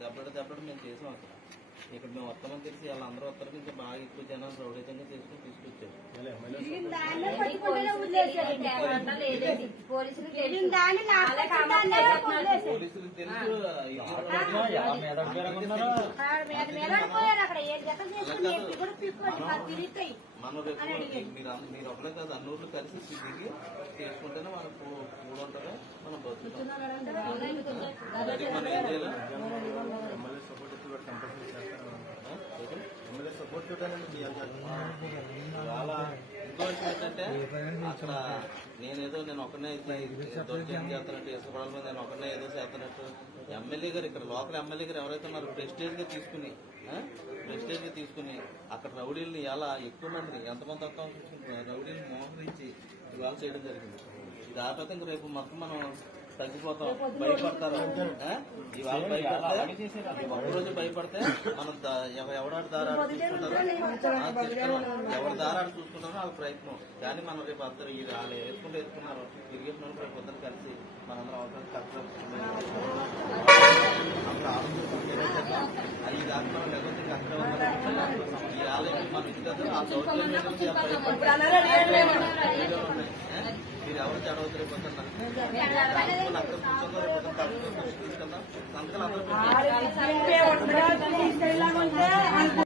దెబ్బడు మేము చేసాం అక్కడ. ఇక్కడ మేము వస్తామని తెలిసి వాళ్ళందరూ వస్తారు, ఇంకా బాగా ఎక్కువ జనాలు రౌడీతంగా చేసుకుని తీసుకొచ్చారు. పోలీసులకు తెలుసు మీరు ఒకరే కాదు, అన్నూర్లు కలిసి తిరిగి చేసుకుంటేనే మనకు మూడు ఉంటారు, మనం బతుకుతాం. మనం ఏం చేయాలి? ఇంకో విషయం ఏంటంటే అక్కడ నేను ఒకనే చేస్తున్నట్టు ఇసుపడాల మీద నేను ఒకనే ఏదో చేస్తున్నట్టు ఎమ్మెల్యే గారు, ఇక్కడ లోకల్ ఎమ్మెల్యే గారు ఎవరైతే ఉన్నారో ప్రెస్టేజ్ గా తీసుకుని అక్కడ రౌడీల్ని ఎలా ఎక్కువ మంది ఎంతమంది వస్తాం రౌడీని మోహరించి ఇవాళ చేయడం జరిగింది. దాదాపు ఇంక రేపు మొత్తం మనం తగ్గిపోతాం. భయపడతారు ఇవాళ, భయపడితే ఒక్కరోజు భయపడితే మనం ఎవడాడు దారాడు చూసుకుంటారో ఎవరి దారాడు చూసుకుంటారో వాళ్ళ ప్రయత్నం. కానీ మనం రేపు అందరూ ఇది వాళ్ళు వేసుకున్నారు ఇరిగేషన్ రేపు పొద్దున కలిసి మనందరం అవసరం కరెక్ట్ అది దాకా మనం లేకపోతే అక్కడ ఈ ఆలయం మనం ఇది కదా ఆ సౌకర్యం మీరు ఎవరు చదవద్దు రేపు పొద్దున్న అక్కడ కూర్చున్నారు. సంతకాలు అందరూ